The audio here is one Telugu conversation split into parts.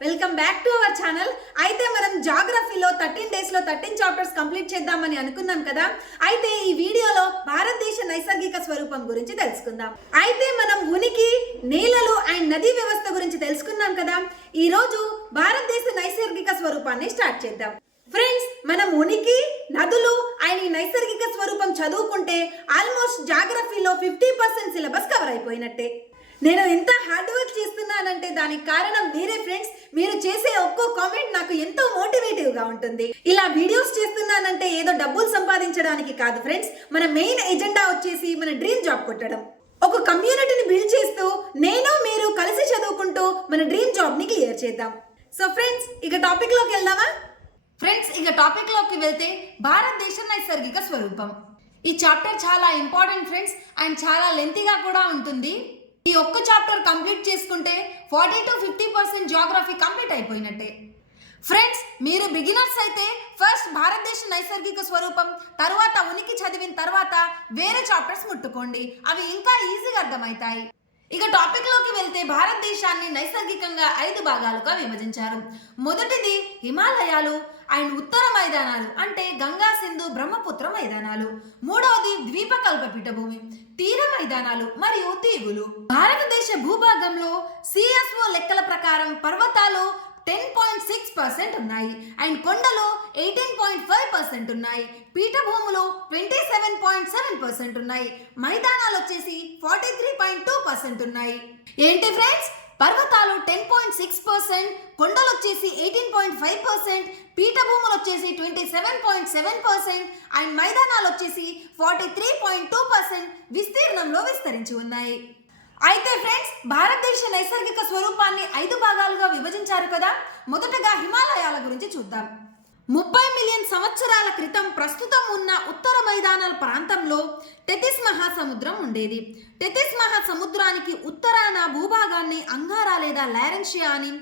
Welcome back to our channel. అయితే మనం జాగ్రఫీలో 13 డేస్ లో 13 చాప్టర్స్ కంప్లీట్ చేద్దామని అనుకున్నాం కదా. అయితే ఈ వీడియోలో భారతదేశ నైసర్గిక స్వరూపం గురించి తెలుసుకుందాం. అయితే మనం ఉనికి, నేలలు అండ్ నదీ వ్యవస్థ గురించి తెలుసుకున్నాం కదా. ఈ రోజు భారతదేశ నైసర్గిక స్వరూపాన్ని స్టార్ట్ చేద్దాం. ఫ్రెండ్స్, మనం ఉనికి, నదులు అండ్ ఈ నైసర్గిక స్వరూపం చదువుకుంటే ఆల్మోస్ట్ జాగ్రఫీలో 50% సిలబస్ కవర్ అయిపోయినట్టే. నేను ఎంత హార్డ్ వర్క్ చేస్తున్నానంటే దానికి కారణం మీరే ఫ్రెండ్స్. మీరు చేసే ఒక్కో కామెంట్ నాకు ఎంతో మోటివేటివ్ గా ఉంటుంది. ఇలా వీడియోస్ చేస్తున్నానంటే ఏదో డబ్బులు సంపాదించడానికి కాదు ఫ్రెండ్స్. మన మెయిన్ ఎజెండా వచ్చేసి మన డ్రీమ్ జాబ్ కొట్టడం. ఒక కమ్యూనిటీని బిల్డ్ చేస్తూ నేను మీరు కలిసి చదువుకుంటూ మన డ్రీమ్ జాబ్ ని క్లియర్ చేద్దాం. సో ఫ్రెండ్స్, ఇక టాపిక్ లోకి వెళ్దామా? ఫ్రెండ్స్, ఇక టాపిక్ లోకి వెళ్తే భారతదేశ నైసర్గిక స్వరూపం. ఈ చాప్టర్ చాలా ఇంపార్టెంట్ ఫ్రెండ్స్ అండ్ చాలా లెంతీగా కూడా ఉంటుంది. ఈ ఒక్క చాప్టర్ కంప్లీట్ చేసుకుంటే 40 to 50% జియోగ్రఫీ కంప్లీట్ అయిపోయినట్టే. ఫ్రెండ్స్, మీరు బిగినర్స్ అయితే ఫస్ట్ భారతదేశ నైసర్గిక స్వరూపం తర్వాత ఉనికి చదివిన తర్వాత వేరే చాప్టర్స్ ముట్టుకోండి, అవి ఇంకా ఈజీగా అర్థమవుతాయి. ఇక టాపిక్ లోకి వెళ్తే భారతదేశాన్ని నైసర్గికంగా 5 భాగాలుగా విభజించారు. మొదటిది హిమాలయాలు అండ్ ఉత్తర మైదానాలు అంటే గంగా, సింధు, బ్రహ్మపుత్ర మైదానాలు. మూడవది ద్వీపకల్ప పీఠభూమి, తీర మైదానాలు మరియు దీవులు. భారతదేశ భూభాగంలో సిఎస్ఓ లెక్కల ప్రకారం పర్వతాలు 10.6% ఉన్నాయి అండ్ కొండలు 18.5% ఉన్నాయి. పీఠభూములు 27.7% ఉన్నాయి. మైదానాలు వచ్చేసి 43.2% ఉన్నాయి. ఏంటి ఫ్రెండ్స్, పర్వతాలు 10.6%, కొండలు వచ్చేసి 18.5%, పీఠభూములు వచ్చేసి 27.7% అండ్ మైదానాలు వచ్చేసి 43.2% విస్తీర్ణంలో విస్తరించి ఉన్నాయి. అయితే ఫ్రెండ్స్, భారతదేశ నైసర్గిక స్వరూపాన్ని 5 భాగాలుగా విభజించారు కదా. మొదటగా హిమాలయాల గురించి చూద్దాం. 30 మిలియన్ సంవత్సరాల క్రితం ప్రస్తుతం ఉన్న ఉత్తర మైదానాల ప్రాంతంలో టెథిస్ మహాసముద్రం ఉండేది. టెథిస్ మహాసముద్రానికి ఉత్తరాన భూభాగాన్ని అంగారా లేదా లారెన్షియా అని,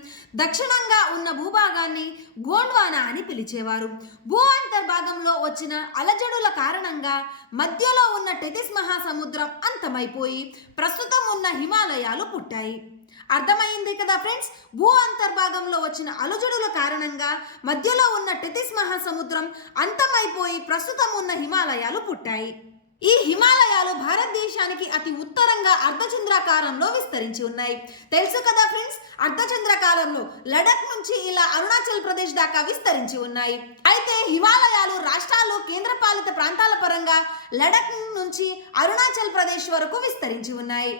దక్షిణంగా ఉన్న భూభాగాన్ని గోండ్వానా అని పిలిచేవారు. భూ అంతర్భాగంలో వచ్చిన అలజడుల కారణంగా మధ్యలో ఉన్న టెథిస్ మహాసముద్రం అంతమైపోయి ప్రస్తుతం ఉన్న హిమాలయాలు పుట్టాయి. అర్థమైంది కదా ఫ్రెండ్స్. భూ అంతర్భాగంలో వచ్చిన అలజడుల కారణంగా మధ్యలో ఉన్న టెథిస్ మహాసముద్రం అంతమైపోయి ప్రస్తుతం ఉన్న హిమాలయాలు పుట్టాయి. ఈ హిమాలయాలు భారతదేశానికి అతి ఉత్తరంగా అర్ధచంద్రాకారంలో విస్తరించి ఉన్నాయి. తెలుసు కదా ఫ్రెండ్స్, అర్ధచంద్రాకారంలో లడఖ్ నుంచి ఇలా అరుణాచల్ ప్రదేశ్ దాకా విస్తరించి ఉన్నాయి. అయితే హిమాలయాలు రాష్ట్రాలు, కేంద్రపాలిత ప్రాంతాల పరంగా లడఖ్ నుంచి అరుణాచల్ ప్రదేశ్ వరకు విస్తరించి ఉన్నాయి.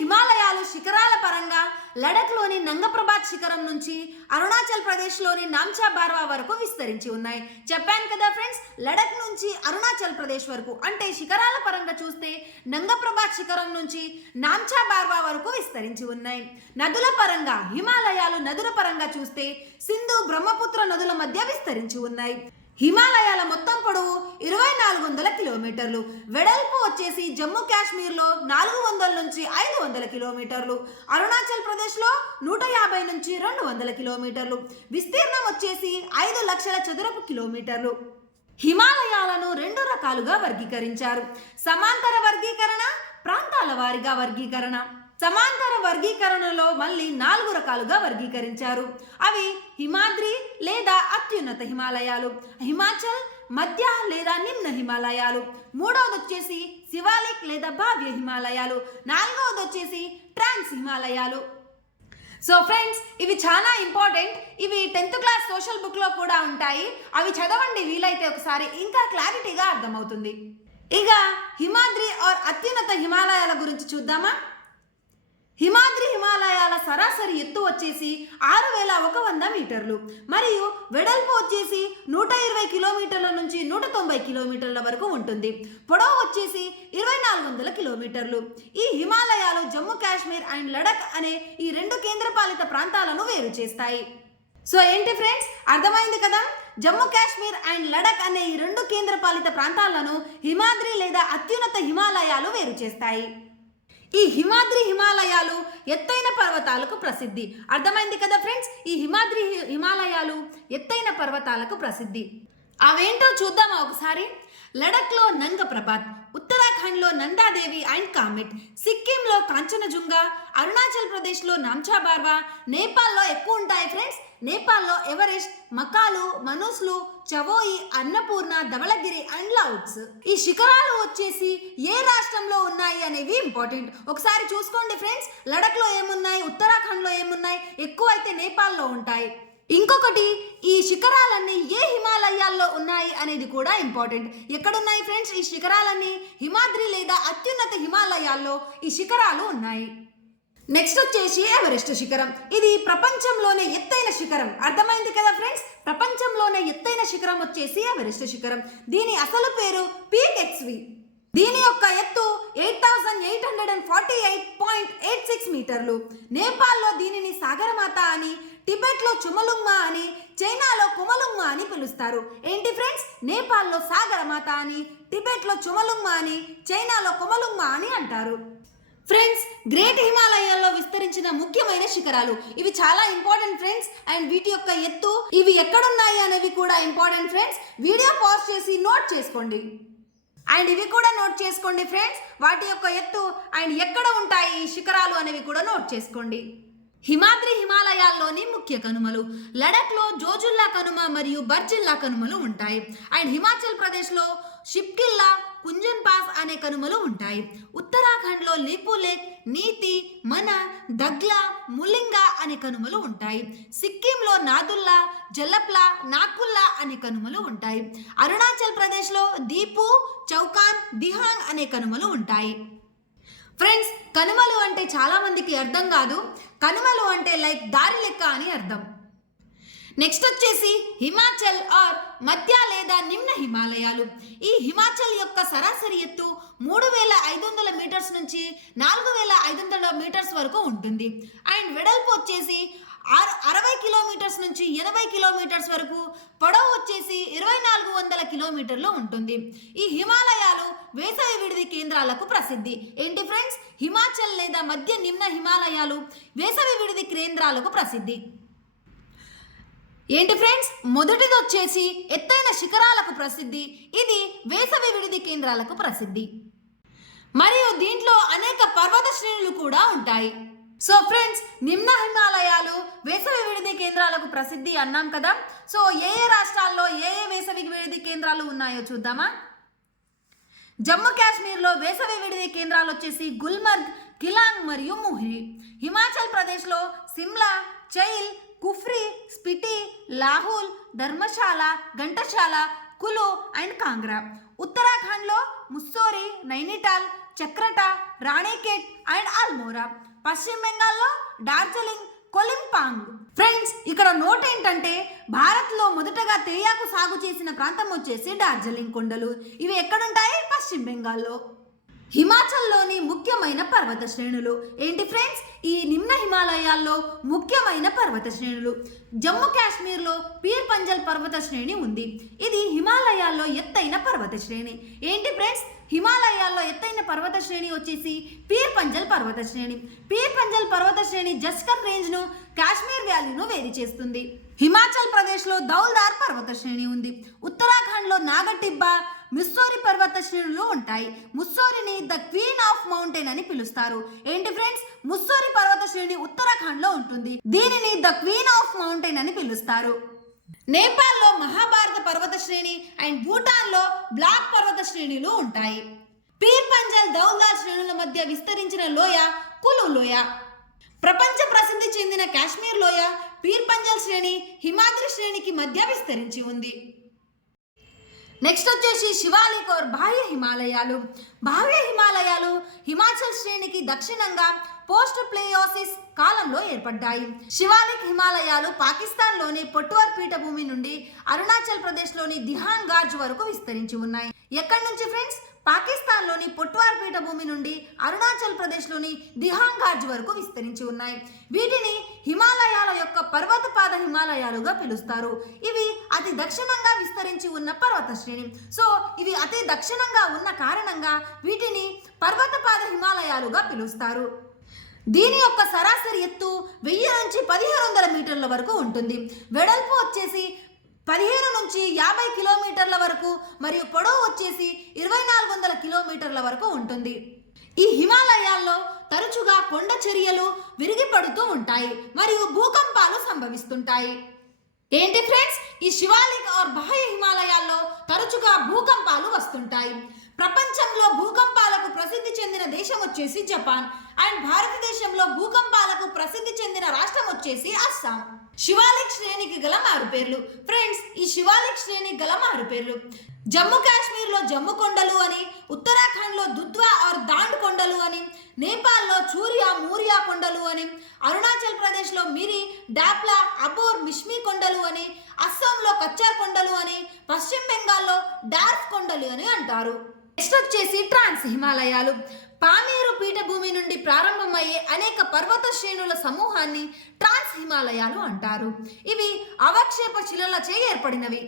హిమాలయాలు శిఖరాల పరంగా లడఖ్లోని నంగప్రబాద్ శిఖరం నుంచి అరుణాచల్ ప్రదేశ్లోని నామ్చా బార్వా వరకు విస్తరించి ఉన్నాయి. చెప్పాను కదా ఫ్రెండ్స్, లడఖ్ నుంచి అరుణాచల్ ప్రదేశ్ వరకు అంటే శిఖరాల పరంగా చూస్తే నంగప్రబాద్ శిఖరం నుంచి నామ్చా బార్వా వరకు విస్తరించి ఉన్నాయి. నదుల పరంగా హిమాలయాలు నదుల పరంగా చూస్తే సింధు, బ్రహ్మపుత్ర నదుల మధ్య విస్తరించి ఉన్నాయి. హిమాలయాల మొత్తం పొడవు 2400 కిలోమీటర్లు, వెడల్పు వచ్చేసి జమ్మూ కాశ్మీర్లో 400 నుంచి 500 కిలోమీటర్లు, అరుణాచల్ ప్రదేశ్లో 150 నుంచి 200 కిలోమీటర్లు, విస్తీర్ణం వచ్చేసి 5 లక్షల చదరపు కిలోమీటర్లు. హిమాలయాలను 2 రకాలుగా వర్గీకరించారు: సమాంతర వర్గీకరణ, ప్రాంతాల వారీగా వర్గీకరణ. సమాంతర వర్గీకరణలో మళ్ళీ 4 రకాలుగా వర్గీకరించారు. అవి హిమాద్రి లేదా అత్యున్నత హిమాలయాలు, హిమాచల్, మధ్య లేదా నిమ్న హిమాలయాలు. మూడవది వచ్చేసి శివాలిక్ లేదా భావ్య హిమాలయాలు. నాలుగవది వచ్చేసి ట్రాన్స్ హిమాలయాలు. సో ఫ్రెండ్స్, ఇవి చాలా ఇంపార్టెంట్. ఇవి 10th క్లాస్ సోషల్ బుక్ లో కూడా ఉంటాయి. అవి చదవండి వీలైతే ఒకసారి, ఇంకా క్లారిటీగా అర్థమవుతుంది. ఇక హిమాద్రి ఆర్ అత్యున్నత హిమాలయాల గురించి చూద్దామా. హిమాద్రి హిమాలయాల సరాసరి ఎత్తు వచ్చేసి 6100 మీటర్లు మరియు వెడల్పు వచ్చేసి 120 కిలోమీటర్ల నుంచి 190 కిలోమీటర్ల వరకు ఉంటుంది. పొడవు వచ్చేసి 2400 కిలోమీటర్లు. ఈ హిమాలయాలు జమ్మూ కాశ్మీర్ అండ్ లడఖ్ అనే ఈ 2 కేంద్రపాలిత ప్రాంతాలను వేరు చేస్తాయి. సో ఏంటి ఫ్రెండ్స్, అర్థమైంది కదా. జమ్మూ కాశ్మీర్ అండ్ లడఖ్ అనే ఈ 2 కేంద్రపాలిత ప్రాంతాలను హిమాద్రి లేదా అత్యున్నత హిమాలయాలు వేరు చేస్తాయి. ఈ హిమాద్రి హిమాలయాలు ఎత్తైన పర్వతాలకు ప్రసిద్ధి. అర్థమైంది కదా ఫ్రెండ్స్, ఈ హిమాద్రి హిమాలయాలు ఎత్తైన పర్వతాలకు ప్రసిద్ధి. అవేంటో చూద్దామా ఒకసారి. లడఖ్లో నంగ ప్రపాత్, ఉత్తరాఖండ్లో నందాదేవి అండ్ కామెట్, సిక్కింలో కాంచనజుంగా, అరుణాచల్ ప్రదేశ్లో నామ్చా బార్వా, నేపాల్లో ఎక్కువ ఉంటాయి ఫ్రెండ్స్. నేపాల్లో ఎవరెస్ట్, మకాలు, మనూస్లు, చవోయి, అన్నపూర్ణ, ధవళగిరి అండ్ లౌట్స్. ఈ శిఖరాలు వచ్చేసి ఏ రాష్ట్రంలో ఉన్నాయి అనేవి ఇంపార్టెంట్. ఒకసారి చూసుకోండి ఫ్రెండ్స్. లడఖ్లో ఏమున్నాయి, ఉత్తరాఖండ్లో ఏమున్నాయి, ఎక్కువ అయితే నేపాల్లో ఉంటాయి. ఇంకొకటి, ఈ శిఖరాలన్నీ ఏ హిమాలయాల్లో ఉన్నాయి అనేది కూడా ఇంపార్టెంట్. ఎక్కడున్నాయి ఫ్రెండ్స్ ఈ శిఖరాలన్నీ? హిమాద్రి లేదా అత్యున్నత హిమాలయాల్లో ఈ శిఖరాలు ఉన్నాయి. నెక్స్ట్ వచ్చేసి ఎవరెస్ట్ శిఖరం. ఇది ప్రపంచంలోనే ఎత్తైన శిఖరం. అర్థమైంది కదా ఫ్రెండ్స్, ప్రపంచంలోనే ఎత్తైన శిఖరం వచ్చేసి ఎవరెస్ట్ శిఖరం. దీని అసలు పేరు పీక్ ఎక్స్వి. దీని యొక్క ఎత్తు 8848.86 మీటర్లు. నేపాల్లో దీనిని సాగరమాత అని, టిబెట్లో చుమలుంగ్మా అని, చైనాలో కుమలుంగ్మా అని పిలుస్తారు. ఏంటి ఫ్రెండ్స్? నేపాల్లో సాగరమాత అని, టిబెట్లో చుమలుంగ్మా అని, చైనాలో కుమలుంగ్మా అని అంటారు. ఫ్రెండ్స్, గ్రేట్ హిమాలయాల్లో విస్తరించిన ముఖ్యమైన శిఖరాలు ఇవి చాలా ఇంపార్టెంట్ ఫ్రెండ్స్. అండ్ వీటి యొక్క ఎత్తు, ఇవి ఎక్కడున్నాయి అనేవి కూడా ఇంపార్టెంట్ ఫ్రెండ్స్. వీడియో పాజ్ చేసి నోట్ చేసుకోండి. అండ్ ఇవి కూడా నోట్ చేసుకోండి ఫ్రెండ్స్, వాటి యొక్క ఎత్తు అండ్ ఎక్కడ ఉంటాయి ఈ శిఖరాలు అనేవి కూడా నోట్ చేసుకోండి. హిమాద్రి హిమాలయాల్లోని ముఖ్య కనుమలు. లడఖ్లో జోజుల్లా కనుమ మరియు బర్జిల్లా కనుమలు ఉంటాయి. అండ్ హిమాచల్ ప్రదేశ్లో షిప్కిల్లా, కుంజన్ పాస్ అనే కనుమలు ఉంటాయి. ఉత్తరాఖండ్లో లీపు లేక్, నీతి, మన, దగ్లా, ములింగా అనే కనుమలు ఉంటాయి. సిక్కింలో నాదుల్లా, జల్లప్లా, నాకుల్లా అనే కనుమలు ఉంటాయి. అరుణాచల్ ప్రదేశ్లో దీపు, చౌకాన్, దిహాంగ్ అనే కనుమలు ఉంటాయి. ఫ్రెండ్స్, కనుమలు అంటే చాలా మందికి అర్థం కాదు. కనుమలు అంటే లైక్ దారి లెక్క అని అర్థం. నెక్స్ట్ వచ్చేసి హిమాచల్ ఆర్ మధ్య లేదా నిమ్న హిమాలయాలు. ఈ హిమాచల్ యొక్క సరాసరి ఎత్తు 3500 మీటర్స్ నుంచి 4500 మీటర్స్ వరకు ఉంటుంది. అండ్ వెడల్పు వచ్చేసి 60 కిలోమీటర్స్ నుంచి 80 కిలోమీటర్స్ వరకు, పొడవు వచ్చేసి 2400 కిలోమీటర్లు ఉంటుంది. ఈ హిమాలయాలు వేసవి విడిది కేంద్రాలకు ప్రసిద్ధి. ఏంటి ఫ్రెండ్స్? హిమాచల్ లేదా మధ్య నిమ్న హిమాలయాలు వేసవి విడిది కేంద్రాలకు ప్రసిద్ధి. ఏంటి ఫ్రెండ్స్? మొదటిది వచ్చేసి ఎత్తైన శిఖరాలకు ప్రసిద్ధి. ఇది వేసవి విడిది కేంద్రాలకు ప్రసిద్ధి. మరియు దీంట్లో అనేక పర్వత శ్రేణులు కూడా ఉంటాయి. సో ఫ్రెండ్స్, నిమ్న హిమాలయాలు వేసవి విడిది కేంద్రాలకు ప్రసిద్ధి అన్నాం కదా. సో ఏ రాష్ట్రాల్లో ఏ వేసవి విడిది కేంద్రాలు ఉన్నాయో చూద్దామా. జమ్మూ కాశ్మీర్లో వేసవి విడిది కేంద్రాలు వచ్చేసి గుల్మర్గ్, కిలాంగ్ మరియు ముహ్రి. హిమాచల్ ప్రదేశ్లో సిమ్లా, చైల్, కుఫ్రీ, స్పిటి, లాహుల్, ధర్మశాల, ఘంటశాల, కులు అండ్ కాంగ్రా. ఉత్తరాఖండ్లో ముస్సోరి, నైనిటాల్, చక్రటా, రాణికేట్ అండ్ అల్మోరా. పశ్చిమ బెంగాల్లో డార్జిలింగ్, కొలింపాంగ్. ఫ్రెండ్స్, ఇక్కడ నోట్ ఏంటంటే భారత్లో మొదటగా తేయాకు సాగు చేసిన ప్రాంతం వచ్చేసి డార్జిలింగ్ కొండలు. ఇవి ఎక్కడుంటాయి? పశ్చిమ బెంగాల్లో. హిమాచల్లోని ముఖ్యమైన పర్వత శ్రేణులు. ఏంటి ఫ్రెండ్స్? ఈ నిమ్న హిమాలయాల్లో ముఖ్యమైన పర్వత శ్రేణులు. జమ్మూ కాశ్మీర్లో పీర్ పంజల్ పర్వత శ్రేణి ఉంది. ఇది హిమాలయాల్లో ఎత్తైన పర్వత శ్రేణి. ఏంటి ఫ్రెండ్స్? హిమాలయాల్లో ఎత్తైన పర్వత శ్రేణి వచ్చేసి పీర్ పంజల్ పర్వత శ్రేణి. పీర్ పంజల్ పర్వత శ్రేణి జస్కర్ రేంజ్ను, కాశ్మీర్ వ్యాలీను వేరు చేస్తుంది. హిమాచల్ ప్రదేశ్లో దౌల్దార్ పర్వత శ్రేణి ఉంది. ఉత్తరాఖండ్లో నాగటిబ్బా, ముస్సోరి పర్వత శ్రేణులు ఉంటాయి. ముస్సోరిని ద క్వీన్ ఆఫ్ మౌంటైన్ అని పిలుస్తారు. ఏంటి ఫ్రెండ్స్? ముస్సోరి పర్వత శ్రేణి ఉత్తరాఖండ్లో ఉంటుంది. దీనిని ద క్వీన్ ఆఫ్ మౌంటైన్ అని పిలుస్తారు. నేపాల్లో మహాభారత పర్వత శ్రేణి అండ్ భూటాన్లో బ్లాక్ పర్వత శ్రేణులు ఉంటాయి. పీర్ పంజల్, దౌల్దార్ శ్రేణుల మధ్య విస్తరించిన లోయ కులు లోయ. ప్రపంచ ప్రసిద్ధి చెందిన కాశ్మీర్ లోయ పీర్ పంజల్ శ్రేణి, హిమాద్రి శ్రేణికి మధ్య విస్తరించి ఉంది. నెక్స్ట్ వచ్చేసి శివాలిక్ और బాహ్య హిమాలయాలు. బాహ్య హిమాలయాలు హిమాచల్ శ్రేణికి దక్షిణంగా పోస్ట్ ప్లేయోసిస్ కాలంలో ఏర్పడ్డాయి. శివాలిక్ హిమాలయాలు పాకిస్తాన్లోని పొట్టువర్ పీఠభూమి నుండి అరుణాచల్ ప్రదేశ్లోని దిహాంగ్ గార్జ్ వరకు విస్తరించి ఉన్నాయి. ఎక్కడి నుంచి ఫ్రెండ్స్? పాకిస్తాన్లోని పొట్టువార్ పీఠభూమి నుండి అరుణాచల్ ప్రదేశ్లోని దిహాంగ్ గార్జ్ వరకు విస్తరించి ఉన్నాయి. వీటిని హిమాలయాల యొక్క పర్వతపాద హిమాలయాలుగా పిలుస్తారు. ఇవి అతి దక్షిణంగా విస్తరించి ఉన్న పర్వత శ్రేణి. సో ఇవి అతి దక్షిణంగా ఉన్న కారణంగా వీటిని పర్వతపాద హిమాలయాలుగా పిలుస్తారు. దీని యొక్క సరాసరి ఎత్తు 1000 నుంచి 1500 మీటర్ల వరకు ఉంటుంది. వెడల్పు వచ్చేసి 15 నుంచి 50 కిలోమీటర్ల వరకు మరియు పొడవు వచ్చేసి 2400 కిలోమీటర్ల వరకు ఉంటుంది. ఈ హిమాలయాల్లో తరచుగా కొండ చర్యలు విరిగిపడుతూ ఉంటాయి మరియు భూకంపాలు సంభవిస్తుంటాయి. ఏంటి ఫ్రెండ్స్, ఈ శివాలిక్ ఆర్ బాహ్య హిమాలయాల్లో తరచుగా భూకంపాలు వస్తుంటాయి. ప్రపంచంలో భూకంపాలకు ప్రసిద్ధి చెందిన దేశం వచ్చేసి జపాన్ అండ్ భారతదేశంలో భూకంపాలకు ప్రసిద్ధి చెందిన రాష్ట్రం వచ్చేసి అస్సాం. శివాలిక్ శ్రేణికి గల మారుపేర్లు ఫ్రెండ్స్, ఈ శివాలిక్ శ్రేణికి గల మారుపేర్లు జమ్మూ కాశ్మీర్లో జమ్ము కొండలు అని, ఉత్తరాఖండ్లో దుద్వా ఆర్ దాండ్ కొండలు అని, నేపాల్లో చూరియా మూరియా కొండలు అని, అరుణాచల్ ప్రదేశ్లో మిరి డాప్లా అబోర్ మిష్మి కొండలు అని, అస్సాంలో కచ్చార్ కొండలు అని, పశ్చిమ బెంగాల్లో డార్ఫ్ కొండలు అని అంటారు. నెక్స్ట్ వచ్చేసి ట్రాన్స్ హిమాలయాలు. పామేరు పీఠభూమి నుండి ప్రారంభమయ్యే అనేక పర్వత శ్రేణుల సమూహాన్ని ట్రాన్స్ హిమాలయాలు అంటారు. ఇవి అవక్షేప శిలలచే ఏర్పడినవి.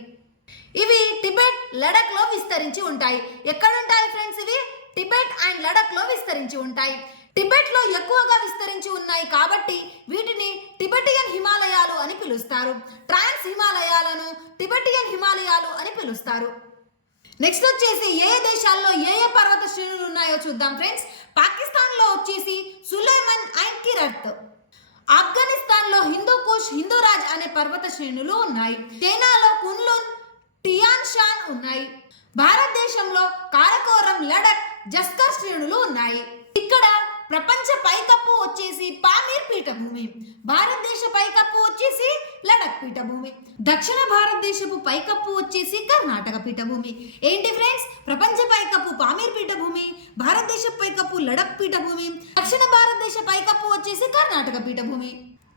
ఇవి టిబెట్ లడక్ లో విస్తరించి ఉంటాయి. ఎక్కడుంటాయి ఫ్రెండ్స్? ఇవి టిబెట్ అండ్ లడక్ లో విస్తరించి ఉంటాయి. టిబెట్ లో ఎక్కువగా విస్తరించి ఉన్నాయి కాబట్టి వీటిని టిబెటియన్ హిమాలయాలు అని పిలుస్తారు. ట్రాన్స్ హిమాలయాలను టిబెటియన్ హిమాలయాలు అని పిలుస్తారు. నెక్స్ట్ వచ్చేసి ఏ దేశాల్లో ఏ పర్వత శ్రేణులు ఉన్నాయో చూద్దాం ఫ్రెండ్స్. పాకిస్తాన్ లో వచ్చేసి సులైమన్ అండ్ కిరత్, ఆఫ్ఘనిస్తాన్ లో హిందూకుష్ హిందూరాజ్ అనే పర్వత శ్రేణులు ఉన్నాయి. చైనాలో కున్లున్ టియాన్ షాన్ ఉన్నాయి. భారతదేశంలో కారకోరం లడక్ జస్కర్ శ్రేణులు ఉన్నాయి. ఇక్కడ ప్రపంచ పైకప్పు వచ్చేసి పామీర్ పీఠభూమి, భారతదేశ పైకప్పు వచ్చేసి లడక్ పీఠభూమి, దక్షిణ భారతదేశపు పైకప్పు వచ్చేసి కర్ణాటక పీఠభూమి. ఏంటి ఫ్రెండ్స్, ప్రపంచ పైకప్పు పామీర్ పీఠభూమి, భారతదేశ పైకప్పు లడక్ పీఠభూమి, దక్షిణ భారతదేశ పైకప్పు వచ్చేసి కర్ణాటక పీఠభూమి.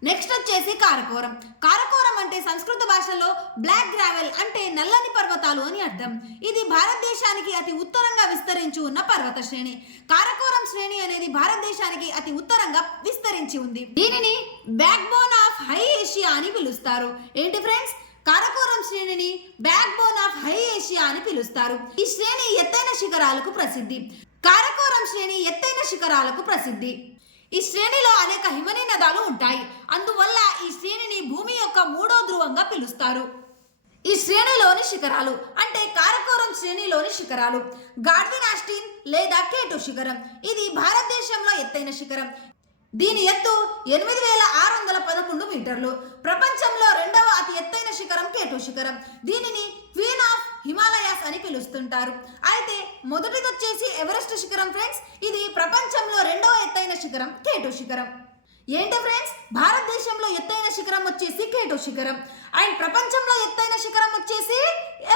నెక్స్ట్ వచ్చేసి కారకోరం. కారకోరం అంటే సంస్కృత భాషలో బ్లాక్ గ్రావెల్ అంటే నల్లని పర్వతాలు అని అర్థం. ఇది భారతదేశానికి అతి ఉత్తరంగా విస్తరించి ఉన్న పర్వత శ్రేణి. కారకోరం శ్రేణి అనేది భారతదేశానికి అతి ఉత్తరంగా విస్తరించి ఉంది. దీనిని back bone of high Asia అని పిలుస్తారు. ఏంటి ఫ్రెండ్స్, కారకోరం శ్రేణిని back bone of high Asia అని పిలుస్తారు. ఈ శ్రేణి ఎత్తైన శిఖరాలకు ప్రసిద్ధి. కారకోరం శ్రేణి ఎత్తైన శిఖరాలకు ప్రసిద్ధి. ఈ శ్రేణిలో అనేక హిమనీ నదాలు ఉంటాయి. అందువల్ల ఈ శ్రేణిని భూమి యొక్క 3వ ధ్రువంగా పిలుస్తారు. ఈ శ్రేణిలోని శిఖరాలు అంటే కారకోరం శ్రేణిలోని శిఖరాలు గాడ్విన్ ఆస్టిన్ లేదా కేటు శిఖరం. ఇది భారతదేశంలో ఎత్తైన శిఖరం. దీని ఎత్తు 8611 మీటర్లు. ప్రపంచంలో 2వ అతి ఎత్తైన శిఖరం కేటు శిఖరం. దీనిని క్వీన్ ఆఫ్ హిమాలయాస్ అని పిలుస్తుంటారు. అయితే మొదటిది వచ్చేసి ఎవరెస్ట్ శిఖరం ఫ్రెండ్స్. ఇది ప్రపంచంలో 2వ ఎత్తైన శిఖరం కేటు శిఖరం. ఏంటి ఫ్రెండ్స్, భారతదేశంలో ఎత్తైన శిఖరం వచ్చేసి కేటు శిఖరం అండ్ ప్రపంచంలో ఎత్తైన శిఖరం వచ్చేసి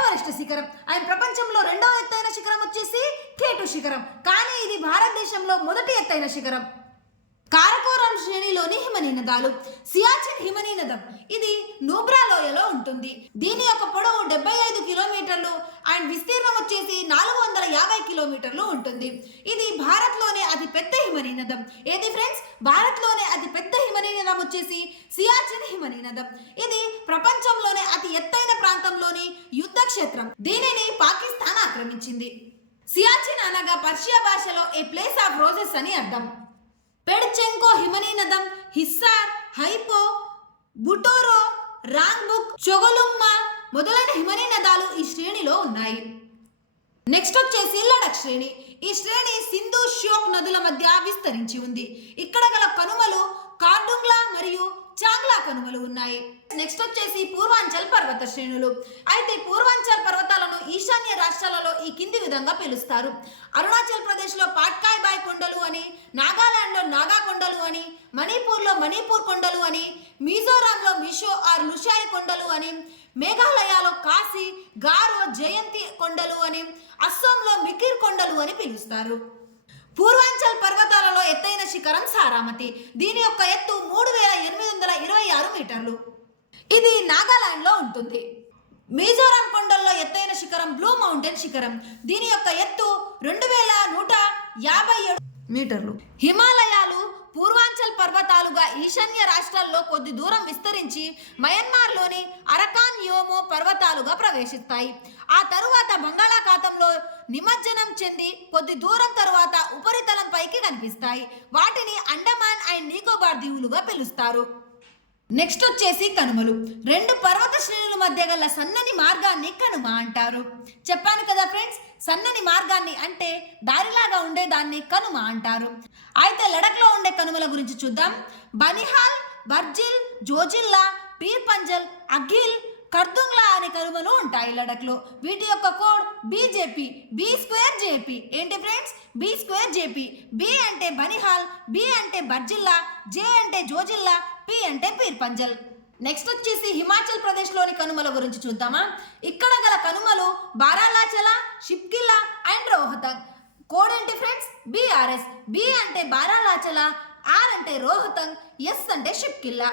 ఎవరెస్ట్ శిఖరం అండ్ ప్రపంచంలో 2వ ఎత్తైన శిఖరం వచ్చేసి కేటు శిఖరం. కానీ ఇది భారతదేశంలో మొదటి ఎత్తైన శిఖరం. కారకోరం శ్రేణిలోని హిమనీ నదాలు. సియాచిన్ హిమనీ నదం ఇది నూబ్రా లోయలో ఉంటుంది. దీని యొక్క పొడవు 75 కిలోమీటర్లు అండ్ విస్తీర్ణం వచ్చేసి 450 కిలోమీటర్లు ఉంటుంది. ఇది భారత్లోనే అతి పెద్ద హిమనీ నదం. ఏది ఫ్రెండ్స్, భారత్లోనే అతి పెద్ద హిమనీ నదం వచ్చేసి సియాచిన్ హిమనీ నదం. ఇది ప్రపంచంలోనే అతి ఎత్తైన ప్రాంతంలోని యుద్ధ క్షేత్రం. దీనిని పాకిస్తాన్ ఆక్రమించింది. సియాచిన్ అనగా పర్షియా భాషలో ఏ ప్లేస్ ఆఫ్ రోజెస్ అని అర్థం. పెడ్చెంకో హిమనీ నదం, హిస్సార్, హైపో, బుటోరో, రాంగ్బుక్, చొగలుంగ్మా మొదలైన హిమనీ నదాలు ఈ శ్రేణిలో ఉన్నాయి. నెక్స్ట్ వచ్చేసి లడక్ శ్రేణి. ఈ శ్రేణి సింధు ష్యోక్ నదుల మధ్య విస్తరించి ఉంది. ఇక్కడ గల కనుమలు కార్డుంగ్లా మరియు చాంగ్లా కనుమలు ఉన్నాయి. నెక్స్ట్ వచ్చేసి పూర్వాంచల్ పర్వత శ్రేణులు. అయితే పూర్వాంచల్ పర్వతాలను ఈశాన్య రాష్ట్రాలలో ఈ కింది విధంగా పిలుస్తారు. అరుణాచల్ ప్రదేశ్లో పాట్కాయ్ బాయ్ కొండలు అని, నాగాలాండ్లో నాగా కొండలు అని, మణిపూర్లో మణిపూర్ కొండలు అని, మిజోరాంలో మిషో ఆర్ లుషాయ్ కొండలు అని, మేఘాలయలో కాశీ గారో జయంతి కొండలు అని, అస్సాంలో మికిర్ కొండలు అని పిలుస్తారు. పూర్వాంచల్ పర్వతాలలో ఎత్తైన శిఖరం సారామతి. దీని యొక్క ఎత్తు 3826 మీటర్లు. ఇది నాగాలాండ్ లో ఉంటుంది. మిజోరాం కొండల్లో ఎత్తైన శిఖరం బ్లూ మౌంటైన్ శిఖరం. దీని యొక్క ఎత్తు 2157 మీటర్లు. హిమాలయాలు పూర్వాంచల్ పర్వతాలుగా ఈశాన్య రాష్ట్రాల్లో కొద్ది దూరం విస్తరించి మయన్మార్లోని అరకాన్ యోమో పర్వతాలుగా ప్రవేశిస్తాయి. ఆ తరువాత బంగాళాఖాతంలో నిమజ్జనం చెంది కొద్ది దూరం తరువాత ఉపరితలం పైకి కనిపిస్తాయి. వాటిని అండమాన్ అండ్ నికోబార్ దీవులుగా పిలుస్తారు. నెక్స్ట్ వచ్చేసి కనుమలు. రెండు పర్వత శ్రేణుల మధ్య గల సన్నని మార్గాన్ని కనుమ అంటారు. చెప్పాను కదా ఫ్రెండ్స్, సన్నని మార్గాన్ని అంటే దారిలాగా ఉండే దాన్ని కనుమ అంటారు. అయితే లడఖ్లో ఉండే కనుమల గురించి చూద్దాం. బనిహాల్, బర్జిల్, జోజిల్లా, పీర్ పంజల్, అగిల్, కర్దుంగ్లా అనే కనుమలు ఉంటాయి లడఖ్లో. వీటి యొక్క కోడ్ బీజేపీ, B2JP. ఏంటి ఫ్రెండ్స్? B2JP. బి అంటే బనిహాల్, బి అంటే బర్జిల్లా, జే అంటే జోజిల్లా, పి అంటే పీర్ పంజల్. నెక్స్ట్ వచ్చేసి హిమాచల్ ప్రదేశ్లోని కనుమల గురించి చూద్దామా. ఇక్కడ గల కనుమలు బారాలాచల, షిప్కిల్లా అండ్ రోహతంగ్. కోడ్ ఏంటి ఫ్రెండ్స్? BRS. బి అంటే బారాలాచల, ఆర్ అంటే రోహతంగ్, ఎస్ అంటే షిప్కిల్లా.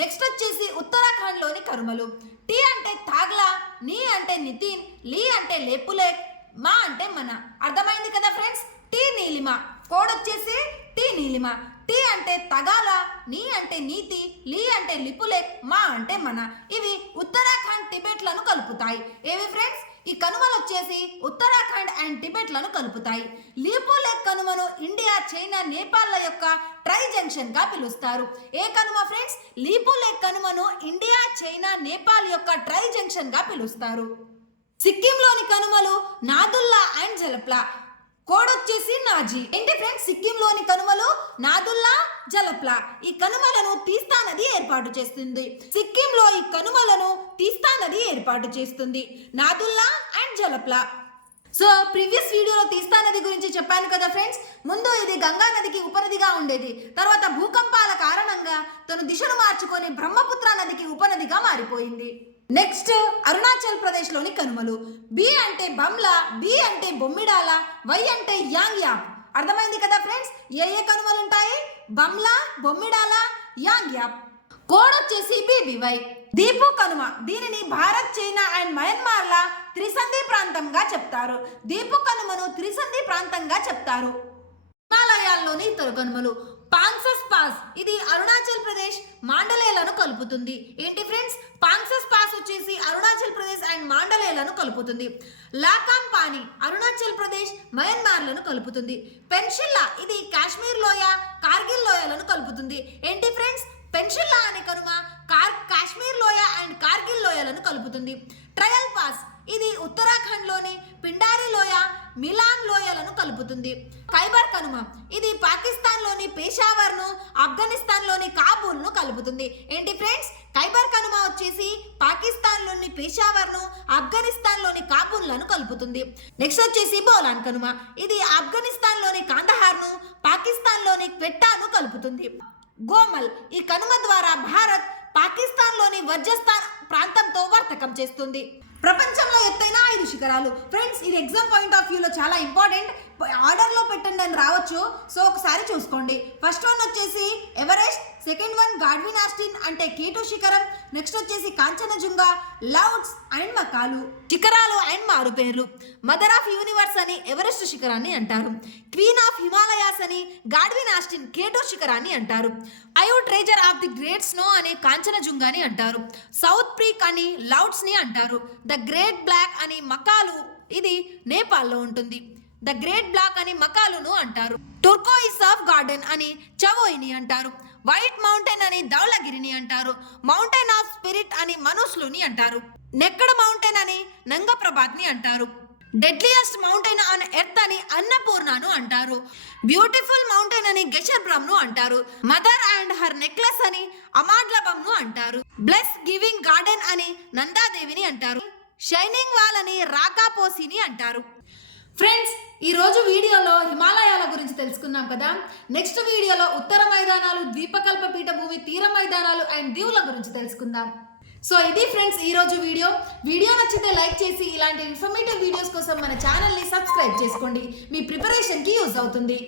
నెక్స్ట్ వచ్చేసి ఉత్తరాఖండ్లోని కనుమలు. టీ అంటే తాగ్లా, నీ అంటే నితిన్, లీ అంటే లేపులేక్, మా అంటే మన. అర్థమైంది కదా ఫ్రెండ్స్? టీ నీలిమ. కోడ్ వచ్చేసి టీ నీలిమ. టీ అంటే తగాల, నీ అంటే నీతి, లీ అంటే లిపులేక్, మా అంటే మన. ఇవి ఉత్తరాఖండ్ టిబెట్లను కలుపుతాయి. ఏవి ఫ్రెండ్స్? ఈ కనుమలు వచ్చేసి ఉత్తరాఖండ్ అండ్ టిబెట్లను కలుపుతాయి. లిపులేక్ కనుమను ఇండియా, చైనా, నేపాల్ యొక్క ట్రై జంక్షన్ గా పిలుస్తారు. ఏ కనుమ ఫ్రెండ్స్? లిపులేక్ కనుమను ఇండియా, చైనా, నేపాల్ యొక్క ట్రై జంక్షన్ గా పిలుస్తారు. సిక్కింలోని కనుమలు నాదుల్లా అండ్ జలప్లా. కోడ్ వచ్చేసి నాజీ. ఏంటి ఫ్రెండ్స్? సిక్కింలోని కనుమలు నాదుల్లా, జలప్లా. ఈ కనుమలను తీస్తా నది ఏర్పాటు చేస్తుంది. సిక్కింలో ఈ కనుమలను తీస్తా నది ఏర్పాటు చేస్తుంది. నాదుల్లా అండ్ జలప్లా. సో ప్రీవియస్ వీడియోలో తీస్తా నది గురించి చెప్పాను కదా ఫ్రెండ్స్. ముందు ఇది గంగా నదికి ఉపనదిగా ఉండేది. తర్వాత భూకంపాల కారణంగా తను దిశను మార్చుకొని బ్రహ్మపుత్ర నదికి ఉపనదిగా మారిపోయింది. నెక్స్ట్ అరుణాచల్ ప్రదేశ్లోని కనుమలు. బి అంటే బమ్లా, బి అంటే బొమ్మిడాల, వై అంటే యాంగ్ యాప్. అర్థమైంది కదా ఫ్రెండ్స్? ఏ కనుమలు ఉంటాయి? బమ్లా, బొమ్మిడాల, యాంగ్ యాప్. కోడ్ వచ్చేసి BBY. దీపు కనుమ. దీనిని భారత్, చైనా అండ్ మయన్మార్ల త్రిసంధి ప్రాంతంగా చెప్తారు. దీపు కనుమను త్రిసంధి ప్రాంతంగా చెప్తారు. హిమాలయాల్లోని ఇతర కనుమలు. పాంగ్సస్ పాస్. ఇది అరుణాచల్ ప్రదేశ్, మాండలేలను కలుపుతుంది. ఏంటి ఫ్రెండ్స్? పాంగ్సస్ పాస్ వచ్చేసి అరుణాచల్ ప్రదేశ్ అండ్ మాండలేలను కలుపుతుంది. లాకాం పాని అరుణాచల్ ప్రదేశ్, మయన్మార్లను కలుపుతుంది. పెన్షిల్లా ఇది కాశ్మీర్ లోయ, కార్గిల్ లోయలను కలుపుతుంది. ఏంటి ఫ్రెండ్స్? పెన్షిల్లా అనే కనుమ కాశ్మీర్ లోయ అండ్ కార్గిల్ లోయలను కలుపుతుంది. ట్రయల్ పాస్ ఇది ఉత్తరాఖండ్లోని పిండారి లోయ, మిలాన్ లోయలను కలుపుతుంది. ఖైబర్ కనుమ ఇది పాకిస్తాన్లోని పేషావర్ను, ఆఫ్ఘనిస్తాన్లోని కాబూల్ను కలుపుతుంది. ఏంటి ఫ్రెండ్స్? ఖైబర్ కనుమ వచ్చేసి పాకిస్తాన్లోని పేషావర్ను, ఆఫ్ఘనిస్తాన్లోని కాబూల్లను కలుపుతుంది. నెక్స్ట్ వచ్చేసి బోలాన్ కనుమ. ఇది ఆఫ్ఘనిస్తాన్లోని కాందహార్ను, పాకిస్తాన్లోని క్వెట్టాను కలుపుతుంది. గోమల్ ఈ కనుమ ద్వారా భారత్ పాకిస్తాన్లోని వజ్రస్థాన్ ప్రాంతంతో వర్తకం చేస్తుంది. ప్రపంచంలో ఎత్తైన 5 శిఖరాలు. ఫ్రెండ్స్ ఇది ఎగ్జామ్ పాయింట్ ఆఫ్ వ్యూలో చాలా ఇంపార్టెంట్. ఆర్డర్లో పెట్టండి అని రావచ్చు. సో ఒకసారి చూసుకోండి. ఫస్ట్ వన్ వచ్చేసి Everest, second one Godwin Austin అంటే K2 శిఖరం. నెక్స్ట్ వచ్చేసి కాంచనజుంగా, లౌడ్స్ అండ్ మకాలు. శిఖరాలు అండ్ మారు పేర్లు. మదర్ ఆఫ్ యూనివర్స్ అని ఎవరెస్ట్ శిఖరాన్ని అంటారు. క్వీన్ ఆఫ్ హిమాలయాస్ అని గాడ్విన్ ఆస్టిన్ K2 శిఖరాన్ని అంటారు. I've treasure of the great snow అని కాంచనజుంగాని అంటారు. సౌత్ పీక్ అని లౌడ్స్ ని అంటారు. ద గ్రేట్ బ్లాక్ అని మకాలు ఇది నేపాల్లో ఉంటుంది. ద గ్రేట్ బ్లాక్ అని మకాలును అంటారు. టుర్కోయిస్ ఆఫ్ గార్డెన్ అని చవోయిని అంటారు. వైట్ మౌంటైన్ అని ధౌలగిరిని అంటారు. మౌంటైన్ ఆఫ్ స్పిరిట్ అని మనుస్లుని అంటారు. నెక్కడ్ మౌంటైన్ అని నంగప్రభాత్ ని అంటారు. డెడ్లియస్ట్ మౌంటైన్ ఆన్ ఎర్త్ అని అన్నపూర్ణను అంటారు. బ్యూటిఫుల్ మౌంటైన్ అని గెషర్బ్రమ్ను అంటారు. మదర్ అండ్ హర్ నెక్లెస్ అని అమాడ్లబంను అంటారు. బ్లెస్ గివింగ్ గార్డెన్ అని నందాదేవిని అంటారు. షైనింగ్ వాల్ అని రాకాపోసిని అంటారు. ఫ్రెండ్స్ ఈ రోజు వీడియోలో హిమాలయాల గురించి తెలుసుకున్నాం కదా. నెక్స్ట్ వీడియోలో ఉత్తర మైదానాలు, ద్వీపకల్ప పీఠభూమి, తీర మైదానాలు అండ్ దీవుల గురించి తెలుసుకుందాం. సో ఇది ఫ్రెండ్స్ ఈ రోజు వీడియో నచ్చితే లైక్ చేసి ఇలాంటి ఇన్ఫర్మేటివ్ వీడియోస్ కోసం మన ఛానల్ని సబ్స్క్రైబ్ చేసుకోండి. మీ ప్రిపరేషన్కి యూజ్ అవుతుంది.